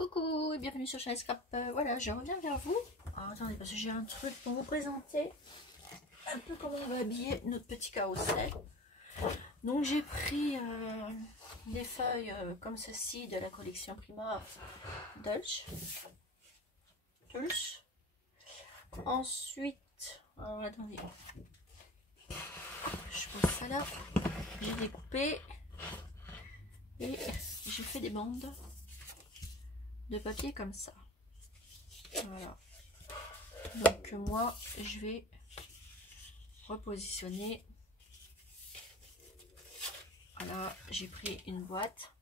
Coucou et bienvenue sur Chanel Scrap. Voilà, je reviens vers vous. Alors, attendez, parce que j'ai un truc pour vous présenter un peu comment on va habiller notre petit carrousel. Donc j'ai pris des feuilles comme ceci de la collection Prima Dulce. Ensuite, alors attendez, je pose ça là. J'ai découpé et j'ai fait des bandes de papier comme ça. Voilà. Donc moi je vais repositionner. Voilà, j'ai pris une boîte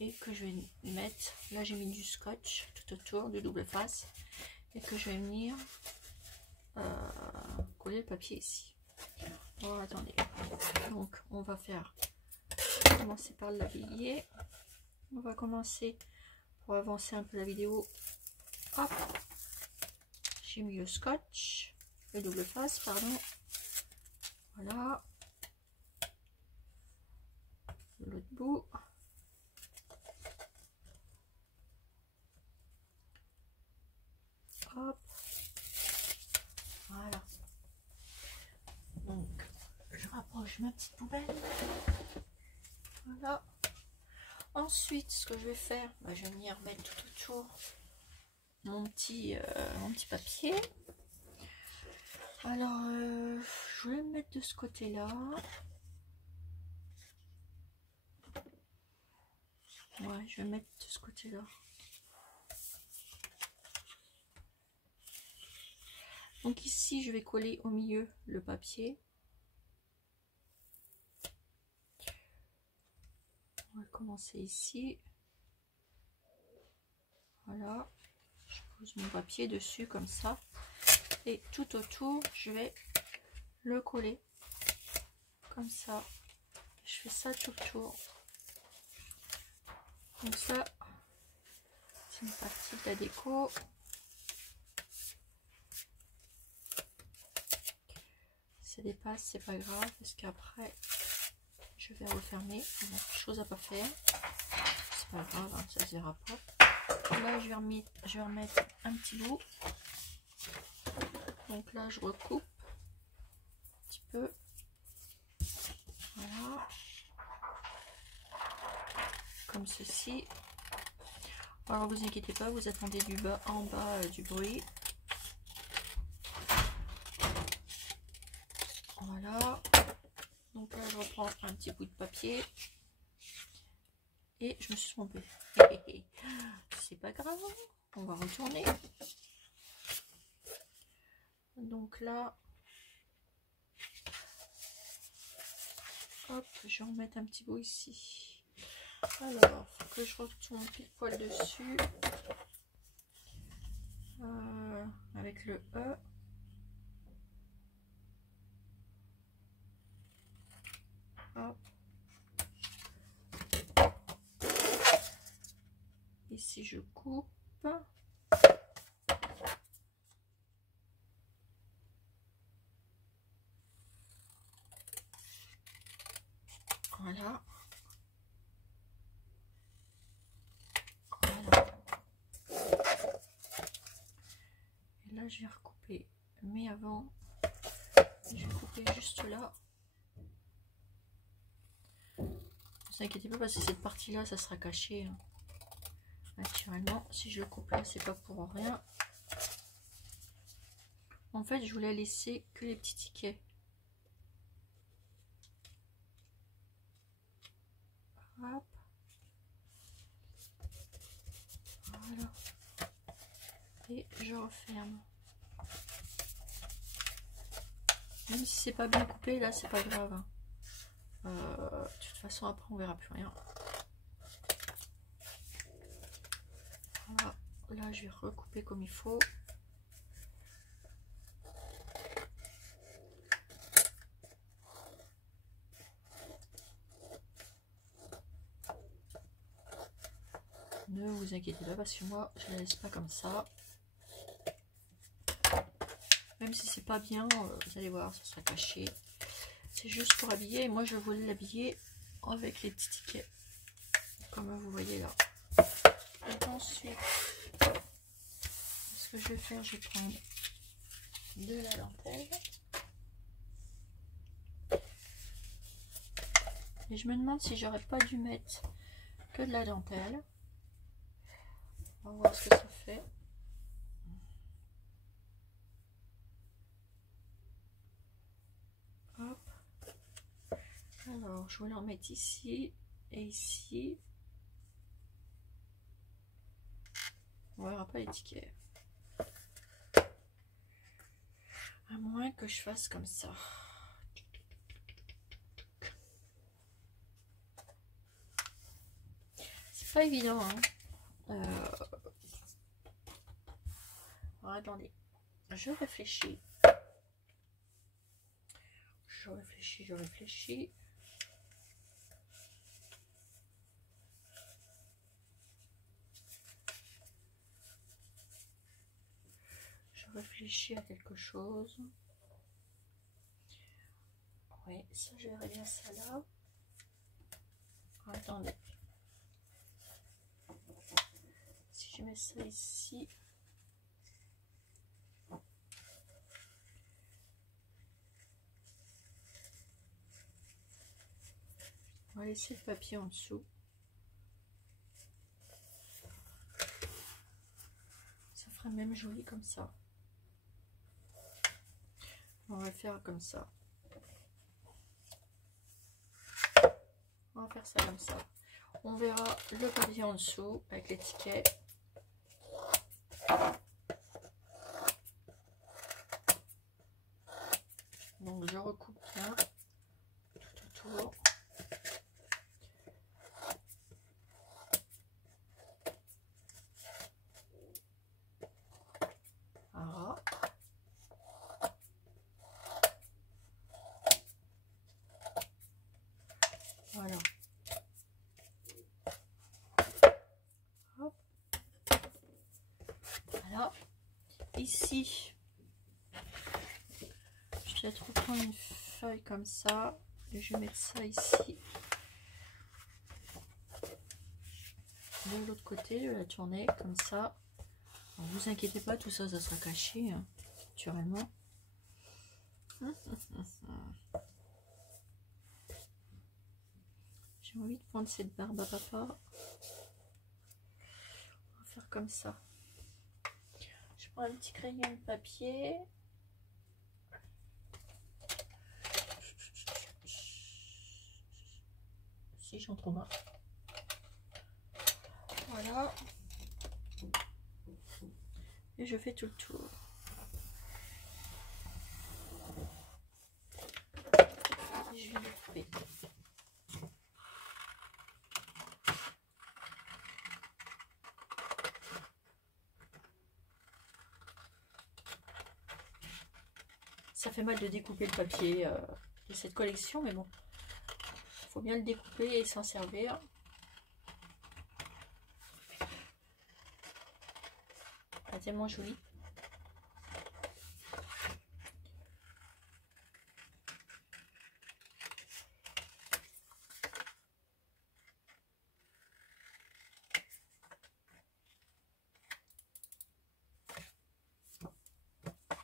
et que je vais mettre. Là j'ai mis du scotch tout autour, du double face, et que je vais venir coller le papier ici. Bon, attendez. Donc on va commencer par l'habiller. On va commencer pour avancer un peu la vidéo. Hop, j'ai mis le scotch, le double face, pardon. Voilà, l'autre bout. Hop, voilà. Donc, je rapproche ma petite poubelle. Voilà. Ensuite, ce que je vais faire, je vais venir mettre tout autour mon petit papier. Alors, je vais le mettre de ce côté-là. Ouais, je vais mettre de ce côté-là. Donc ici, je vais coller au milieu le papier. On va commencer ici. Voilà. Je pose mon papier dessus comme ça. Et tout autour, je vais le coller. Comme ça. Je fais ça tout autour. Comme ça. C'est une partie de la déco. Si ça dépasse, c'est pas grave. Parce qu'après, je vais refermer. Bon, chose à pas faire. C'est pas grave, hein, ça se verra pas. Là, je vais remettre un petit bout. Donc là, je recoupe un petit peu. Voilà. Comme ceci. Alors, vous inquiétez pas, vous attendez du bas en bas du bruit. Voilà. Donc là, je reprends un petit bout de papier. Et je me suis trompée. C'est pas grave. On va retourner. Donc là, hop, je vais en mettre un petit bout ici. Alors, faut que je retourne pile poil dessus. Avec le E. Hop. Ici, je coupe. Voilà. Voilà. Et là, je vais recouper. Mais avant, je vais couper juste là. Ne vous inquiétez pas parce que cette partie-là, ça sera caché. Hein. Naturellement, si je le coupe là, c'est pas pour rien. En fait, je voulais laisser que les petits tickets. Hop. Voilà. Et je referme. Même si c'est pas bien coupé, là, c'est pas grave. Hein. De toute façon, après, on verra plus rien. Voilà. Là, je vais recouper comme il faut. Ne vous inquiétez pas parce que moi je la laisse pas comme ça. Même si c'est pas bien, vous allez voir, ça sera caché. C'est juste pour habiller. Et moi je voulais l'habiller avec les petits tickets. Comme vous voyez là. Ensuite, ce que je vais faire, je vais prendre de la dentelle. Et je me demande si j'aurais pas dû mettre que de la dentelle. On va voir ce que ça fait. Hop. Alors, je voulais en mettre ici et ici. On verra pas les tickets. À moins que je fasse comme ça. C'est pas évident, hein. Alors, attendez. Je réfléchis. Je réfléchis. Je réfléchis. Je réfléchis à quelque chose. Oui, ça, je verrai bien ça là. Attendez. Si je mets ça ici. On va laisser le papier en dessous. Ça fera même joli comme ça. On va faire comme ça. On va faire ça comme ça. On verra le papier en dessous avec l'étiquette. Donc je recoupe bien tout autour. Voilà. Voilà. Hop. Voilà. Ici, je vais peut-être reprendre une feuille comme ça. Et je vais mettre ça ici. De l'autre côté, je vais la tourner comme ça. Ne vous inquiétez pas, tout ça, ça sera caché, hein, naturellement. J'ai envie de prendre cette barbe à papa. On va faire comme ça. Je prends un petit crayon de papier. Si j'en trouve un. Voilà. Et je fais tout le tour. Et je vais le couper. Ça fait mal de découper le papier de cette collection, mais bon, il faut bien le découper et s'en servir. Ah, tellement joli.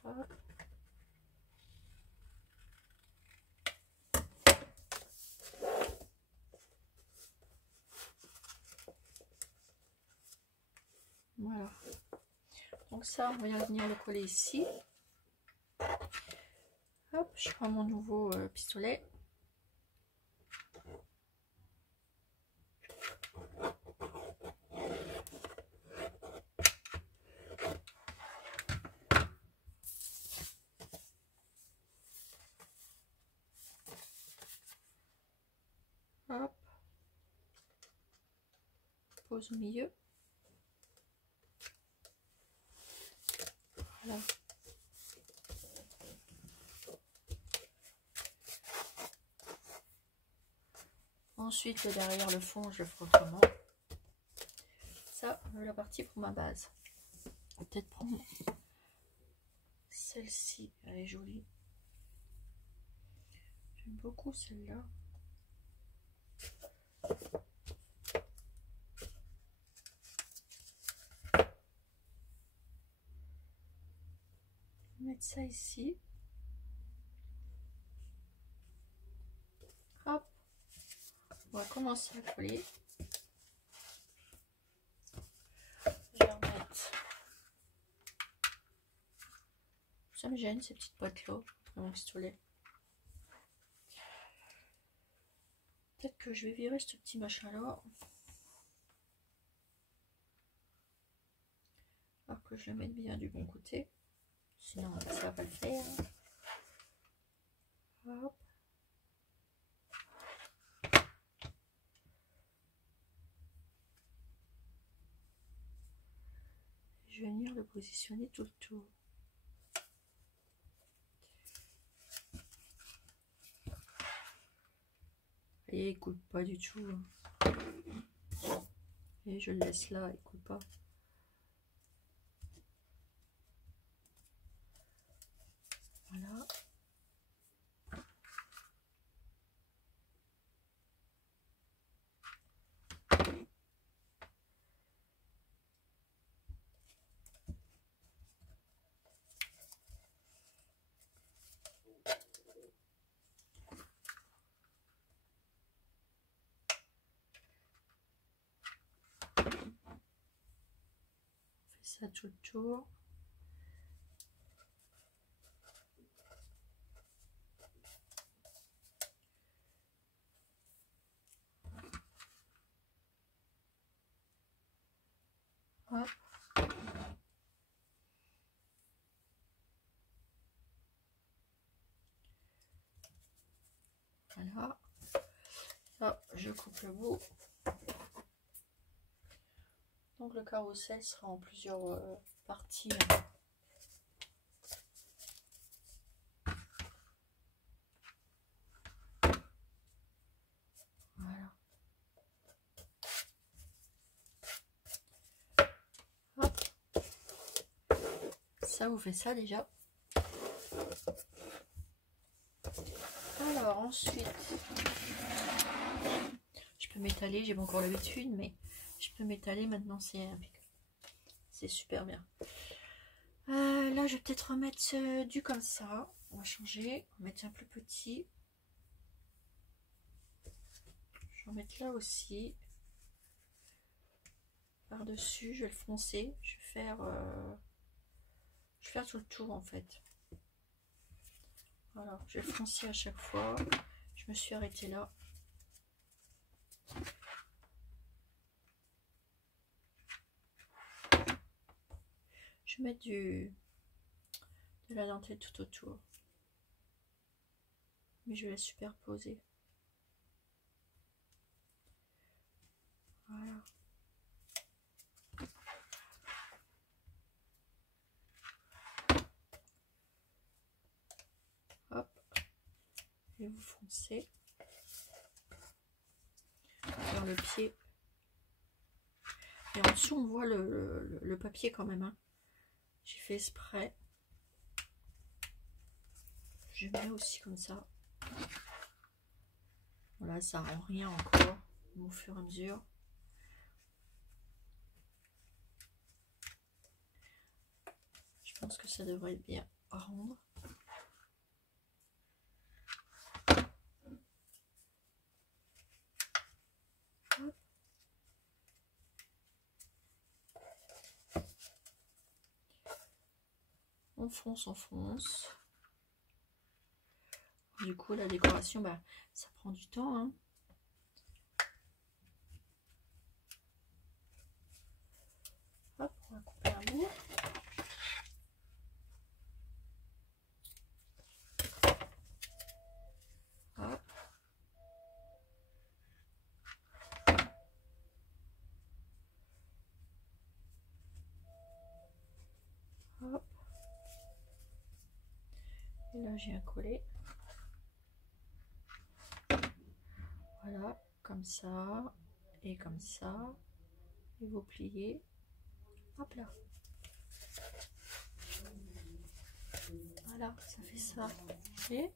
Hop. Voilà. Donc ça, on va venir le coller ici. Hop, je prends mon nouveau pistolet. Hop. Pose au milieu. Voilà. Ensuite, derrière le fond, je le ferai autrement. Ça, la partie pour ma base. Je vais peut-être prendre celle-ci. Elle est jolie. J'aime beaucoup celle-là. mettre ça ici. Hop, on va commencer à coller. Je vais remettre. Ça me gêne ces petites boîtes là, mon pistolet. Peut-être que je vais virer ce petit machin là. Alors que je le mette bien du bon côté. Sinon ça va pas le faire. Hop. Je vais venir le positionner tout le tour. Et il coule pas du tout. Et je le laisse là, il coule pas. Voilà. Ça tout le tour. Hop. Voilà. Hop, je coupe le bout. Donc le carrousel sera en plusieurs parties. Voilà. Hop. Ça vous fait ça déjà. Alors ensuite, je peux m'étaler, j'ai pas encore l'habitude, mais je peux m'étaler maintenant, c'est super bien. Là je vais peut-être remettre du comme ça, on va changer, on va mettre un plus petit. Je vais en mettre là aussi. Par dessus, je vais le froncer, je vais faire tout le tour en fait. Voilà, je vais le froncer à chaque fois. Je me suis arrêtée là. Je vais mettre de la dentelle tout autour. Mais je vais la superposer. Voilà. Hop. Et vous foncez. Vers le pied. Et en dessous, on voit le papier quand même. Hein. J'ai fait exprès. Je mets aussi comme ça. Voilà, ça rend rien encore au fur et à mesure. Je pense que ça devrait être bien rendre. Hop. On fonce, on fonce. Du coup, la décoration, bah, ça prend du temps. Hein. Hop, on va couper un bout. Hop. Hop. Et là, j'ai un collet. Voilà, comme ça. Et comme ça. Et vous pliez. Hop là. Voilà, ça fait ça. Et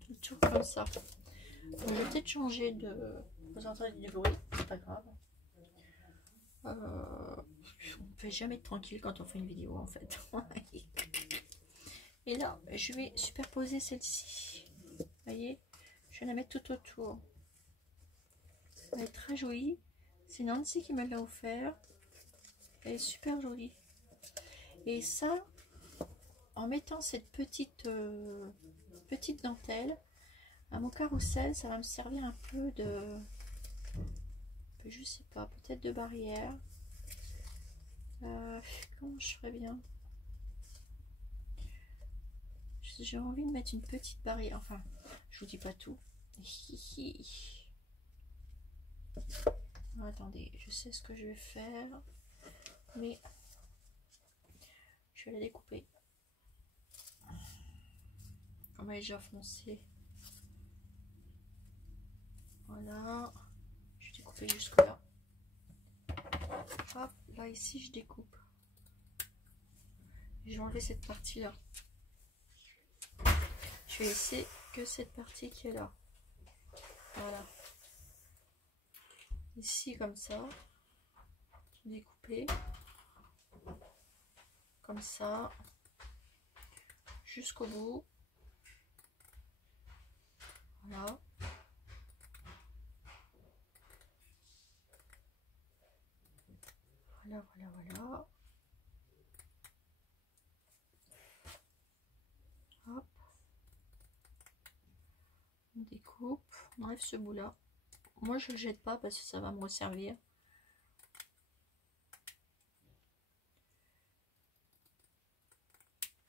tout le tour comme ça. Donc, je vais peut-être changer de... Vous entendez du bruit, c'est pas grave. On ne peut jamais être tranquille quand on fait une vidéo en fait. Et là, je vais superposer celle-ci. Vous voyez, je vais la mettre tout autour. Elle est très jolie. C'est Nancy qui me l'a offert. Elle est super jolie. Et ça, en mettant cette petite dentelle à mon carrousel, ça va me servir un peu de, je sais pas, peut-être de barrière. Comment je ferais bien? J'ai envie de mettre une petite barrière. Enfin, je vous dis pas tout. Attendez, je sais ce que je vais faire, mais je vais la découper. On est déjà foncé. Voilà, je vais découper jusque là. Hop, là ici je découpe. Je vais enlever cette partie là. Je vais laisser que cette partie qui est là. Voilà. Ici comme ça, découper comme ça jusqu'au bout. Voilà. Voilà, voilà, voilà. Hop. On découpe, on enlève ce bout là. Moi je le jette pas parce que ça va me resservir.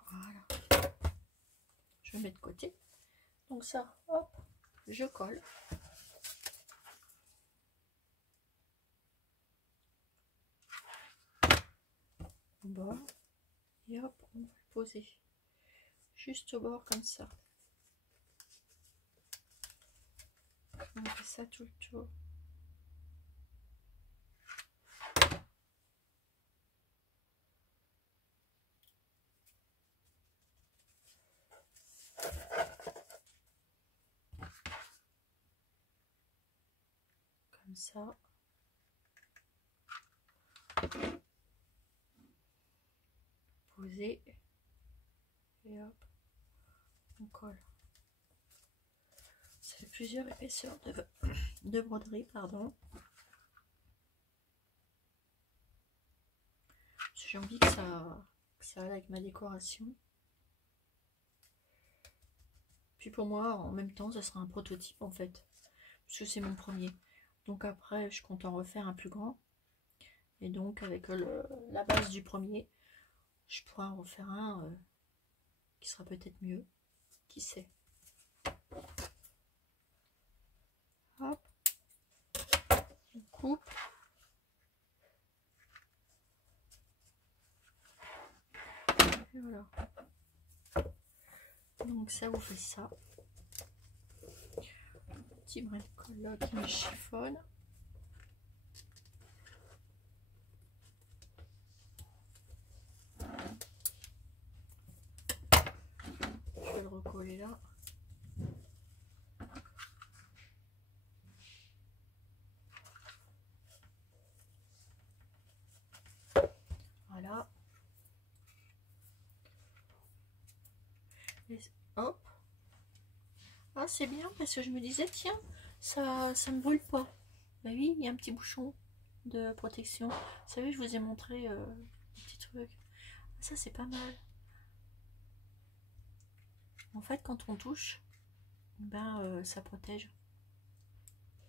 Voilà. Je mets de côté. Donc ça, hop, je colle. Au bord. Et hop, on va le poser. Juste au bord comme ça. On fait ça tout le tour. Comme ça. Poser. Et hop, on colle. Ça fait plusieurs épaisseurs de broderie, pardon. J'ai envie que ça aille avec ma décoration. Puis pour moi, en même temps, ça sera un prototype en fait. Parce que c'est mon premier. Donc après, je compte en refaire un plus grand. Et donc avec la base du premier, je pourrai en refaire un qui sera peut-être mieux. Qui sait. Hop. On coupe. Et voilà. Donc ça vous fait ça. Petit brin de colle là qui me chiffonne. Je vais le recoller là. Voilà. Et hop. Ah, c'est bien parce que je me disais, tiens, ça ne brûle pas. Bah oui, il y a un petit bouchon de protection. Vous savez, je vous ai montré le petit truc. Ça, c'est pas mal. En fait, quand on touche, ben ça protège.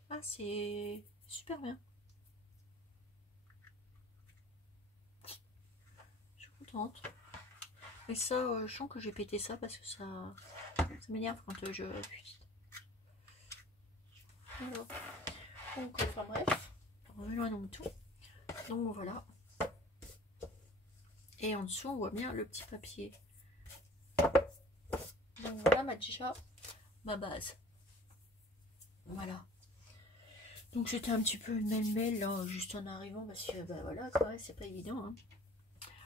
Ah, c'est super bien. Je suis contente. Mais ça, je sens que j'ai pété ça parce que ça m'énerve quand je... Alors, donc, enfin bref, revenons à tout. Donc voilà. Et en dessous, on voit bien le petit papier. Donc voilà déjà ma base. Voilà. Donc c'était un petit peu une mêle-mêle là, juste en arrivant, parce que bah voilà, quoi, c'est pas évident. Hein.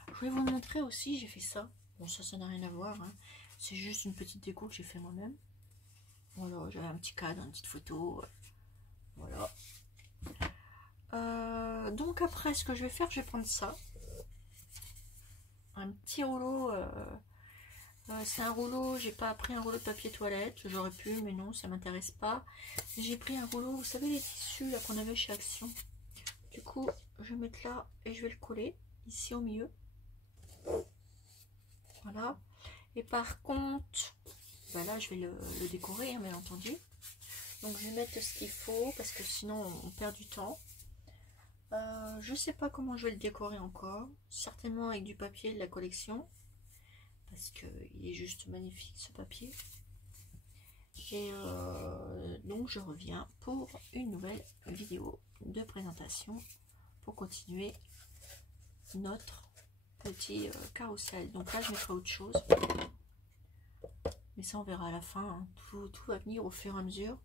Je voulais vous montrer aussi, j'ai fait ça. Bon, ça n'a rien à voir. Hein. C'est juste une petite déco que j'ai fait moi-même. Voilà, j'avais un petit cadre, une petite photo. Voilà. Donc après, ce que je vais faire, je vais prendre ça. Un petit rouleau C'est un rouleau, j'ai pas pris un rouleau de papier toilette, j'aurais pu, mais non, ça m'intéresse pas. J'ai pris un rouleau, vous savez les tissus là qu'on avait chez Action. Du coup, je vais mettre là et je vais le coller ici au milieu. Voilà. Et par contre, bah là je vais le décorer, hein, bien entendu. Donc je vais mettre ce qu'il faut parce que sinon on perd du temps. Je sais pas comment je vais le décorer encore. Certainement avec du papier de la collection. Parce qu'il est juste magnifique ce papier. Et donc je reviens pour une nouvelle vidéo de présentation pour continuer notre petit carrousel. Donc là je mettrai autre chose. Mais ça on verra à la fin. Hein. Tout va venir au fur et à mesure.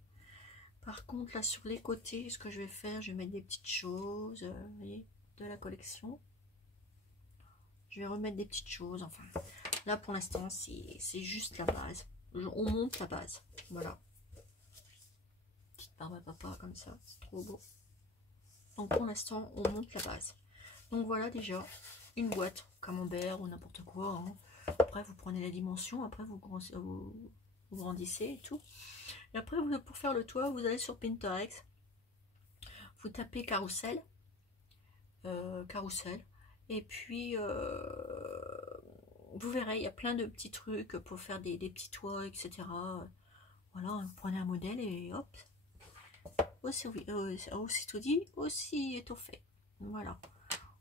Par contre là sur les côtés, ce que je vais faire, je vais mettre des petites choses, vous voyez, de la collection. Je vais remettre des petites choses, enfin. Là pour l'instant c'est juste la base. On monte la base. Voilà. Petite barbe à papa comme ça, c'est trop beau. Donc pour l'instant on monte la base. Donc voilà déjà une boîte camembert ou n'importe quoi. Hein. Après vous prenez la dimension, après vous grandissez et tout. Et après pour faire le toit, vous allez sur Pinterest. Vous tapez carrousel. Carrousel. Et puis vous verrez, il y a plein de petits trucs pour faire des petits toits, etc. Voilà, vous prenez un modèle et hop. Aussi tout dit, aussi est tout fait. Voilà.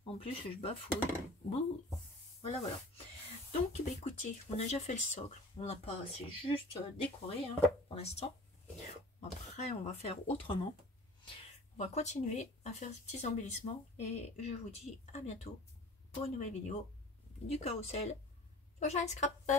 En plus, je bafouille. Bon, voilà, voilà. Donc, bah, écoutez, on a déjà fait le socle. On n'a pas, c'est juste décoré hein, pour l'instant. Après, on va faire autrement. On va continuer à faire ces petits embellissements. Et je vous dis à bientôt pour une nouvelle vidéo du carrousel. Prochain scrap.